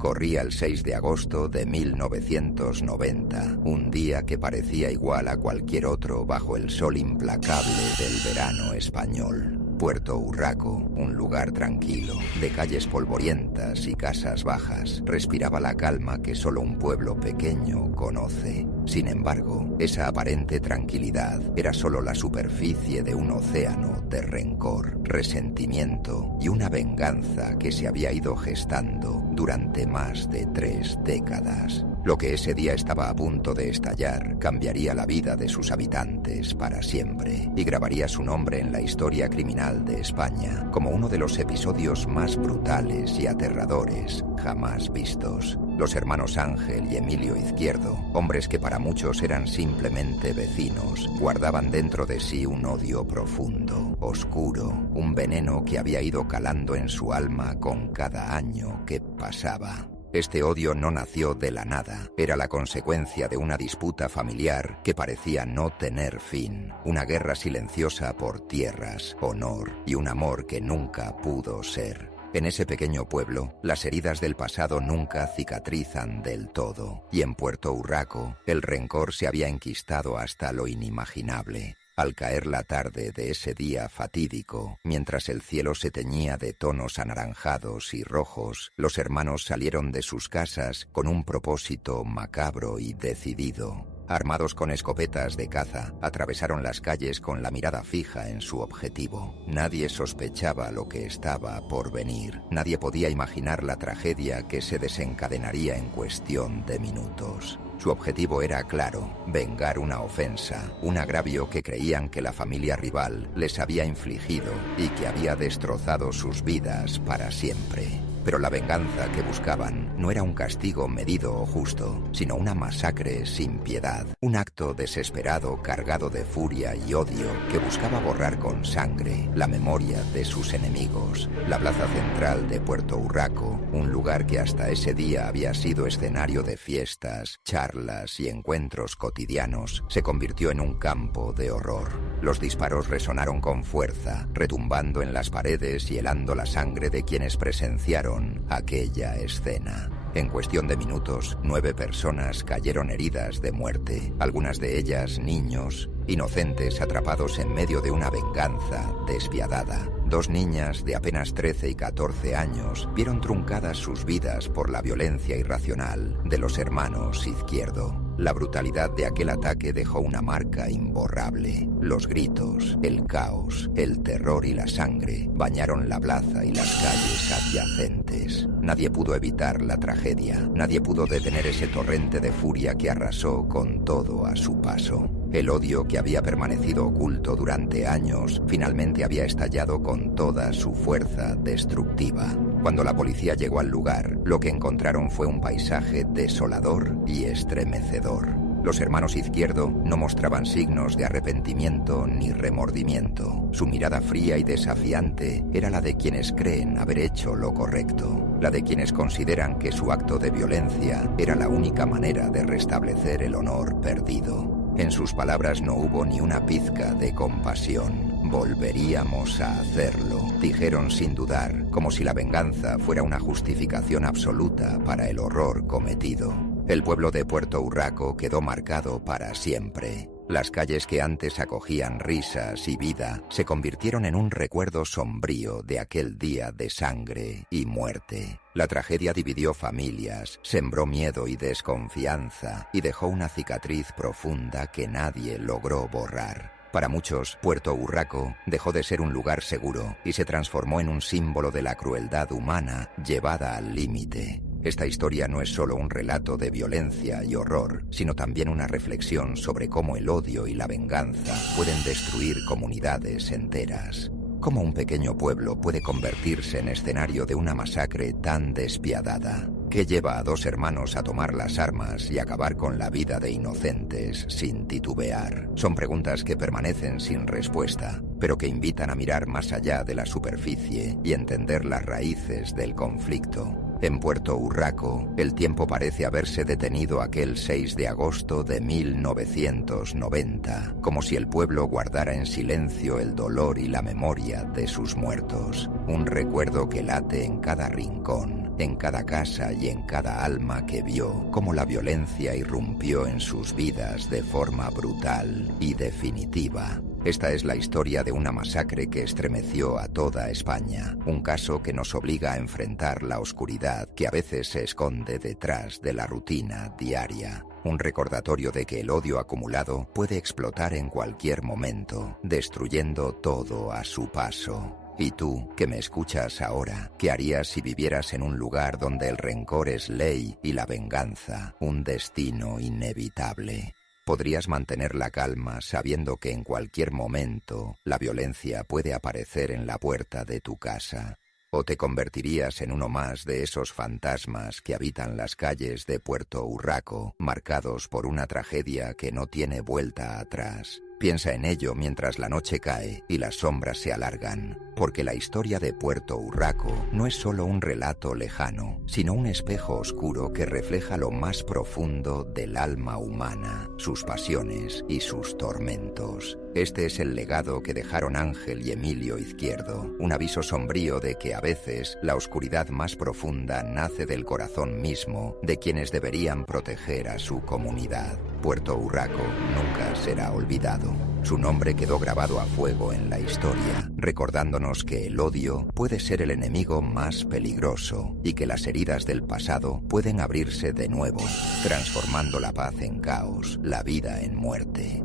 Corría el 6 de agosto de 1990, un día que parecía igual a cualquier otro bajo el sol implacable del verano español. Puerto Urraco, un lugar tranquilo, de calles polvorientas y casas bajas, respiraba la calma que solo un pueblo pequeño conoce. Sin embargo, esa aparente tranquilidad era solo la superficie de un océano de rencor, resentimiento y una venganza que se había ido gestando durante más de 3 décadas. Lo que ese día estaba a punto de estallar cambiaría la vida de sus habitantes para siempre y grabaría su nombre en la historia criminal de España como uno de los episodios más brutales y aterradores jamás vistos. Los hermanos Ángel y Emilio Izquierdo, hombres que para muchos eran simplemente vecinos, guardaban dentro de sí un odio profundo, oscuro, un veneno que había ido calando en su alma con cada año que pasaba. Este odio no nació de la nada, era la consecuencia de una disputa familiar que parecía no tener fin, una guerra silenciosa por tierras, honor y un amor que nunca pudo ser. En ese pequeño pueblo, las heridas del pasado nunca cicatrizan del todo, y en Puerto Urraco, el rencor se había enquistado hasta lo inimaginable. Al caer la tarde de ese día fatídico, mientras el cielo se teñía de tonos anaranjados y rojos, los hermanos salieron de sus casas con un propósito macabro y decidido. Armados con escopetas de caza, atravesaron las calles con la mirada fija en su objetivo. Nadie sospechaba lo que estaba por venir. Nadie podía imaginar la tragedia que se desencadenaría en cuestión de minutos. Su objetivo era claro: vengar una ofensa, un agravio que creían que la familia rival les había infligido y que había destrozado sus vidas para siempre. Pero la venganza que buscaban no era un castigo medido o justo, sino una masacre sin piedad, un acto desesperado cargado de furia y odio que buscaba borrar con sangre la memoria de sus enemigos. La plaza central de Puerto Urraco, un lugar que hasta ese día había sido escenario de fiestas, charlas y encuentros cotidianos, se convirtió en un campo de horror. Los disparos resonaron con fuerza, retumbando en las paredes y helando la sangre de quienes presenciaron aquella escena. En cuestión de minutos, 9 personas cayeron heridas de muerte, algunas de ellas niños, inocentes atrapados en medio de una venganza despiadada. 2 niñas de apenas 13 y 14 años vieron truncadas sus vidas por la violencia irracional de los hermanos Izquierdo. La brutalidad de aquel ataque dejó una marca imborrable. Los gritos, el caos, el terror y la sangre bañaron la plaza y las calles adyacentes. Nadie pudo evitar la tragedia, nadie pudo detener ese torrente de furia que arrasó con todo a su paso. El odio que había permanecido oculto durante años finalmente había estallado con toda su fuerza destructiva. Cuando la policía llegó al lugar, lo que encontraron fue un paisaje desolador y estremecedor. Los hermanos Izquierdo no mostraban signos de arrepentimiento ni remordimiento. Su mirada fría y desafiante era la de quienes creen haber hecho lo correcto, la de quienes consideran que su acto de violencia era la única manera de restablecer el honor perdido. En sus palabras no hubo ni una pizca de compasión. Volveríamos a hacerlo, dijeron sin dudar, como si la venganza fuera una justificación absoluta para el horror cometido. El pueblo de Puerto Urraco quedó marcado para siempre. Las calles que antes acogían risas y vida se convirtieron en un recuerdo sombrío de aquel día de sangre y muerte. La tragedia dividió familias, sembró miedo y desconfianza y dejó una cicatriz profunda que nadie logró borrar. Para muchos, Puerto Urraco dejó de ser un lugar seguro y se transformó en un símbolo de la crueldad humana llevada al límite. Esta historia no es solo un relato de violencia y horror, sino también una reflexión sobre cómo el odio y la venganza pueden destruir comunidades enteras. Cómo un pequeño pueblo puede convertirse en escenario de una masacre tan despiadada. ¿Qué lleva a 2 hermanos a tomar las armas y acabar con la vida de inocentes sin titubear? Son preguntas que permanecen sin respuesta, pero que invitan a mirar más allá de la superficie y entender las raíces del conflicto. En Puerto Urraco, el tiempo parece haberse detenido aquel 6 de agosto de 1990, como si el pueblo guardara en silencio el dolor y la memoria de sus muertos. Un recuerdo que late en cada rincón, en cada casa y en cada alma que vio cómo la violencia irrumpió en sus vidas de forma brutal y definitiva. Esta es la historia de una masacre que estremeció a toda España, un caso que nos obliga a enfrentar la oscuridad que a veces se esconde detrás de la rutina diaria. Un recordatorio de que el odio acumulado puede explotar en cualquier momento, destruyendo todo a su paso. Y tú, que me escuchas ahora, ¿qué harías si vivieras en un lugar donde el rencor es ley y la venganza un destino inevitable? ¿Podrías mantener la calma sabiendo que en cualquier momento la violencia puede aparecer en la puerta de tu casa? ¿O te convertirías en uno más de esos fantasmas que habitan las calles de Puerto Urraco, marcados por una tragedia que no tiene vuelta atrás? Piensa en ello mientras la noche cae y las sombras se alargan, porque la historia de Puerto Urraco no es solo un relato lejano, sino un espejo oscuro que refleja lo más profundo del alma humana, sus pasiones y sus tormentos. Este es el legado que dejaron Ángel y Emilio Izquierdo, un aviso sombrío de que a veces la oscuridad más profunda nace del corazón mismo de quienes deberían proteger a su comunidad. Puerto Urraco nunca será olvidado. Su nombre quedó grabado a fuego en la historia, recordándonos que el odio puede ser el enemigo más peligroso y que las heridas del pasado pueden abrirse de nuevo, transformando la paz en caos, la vida en muerte.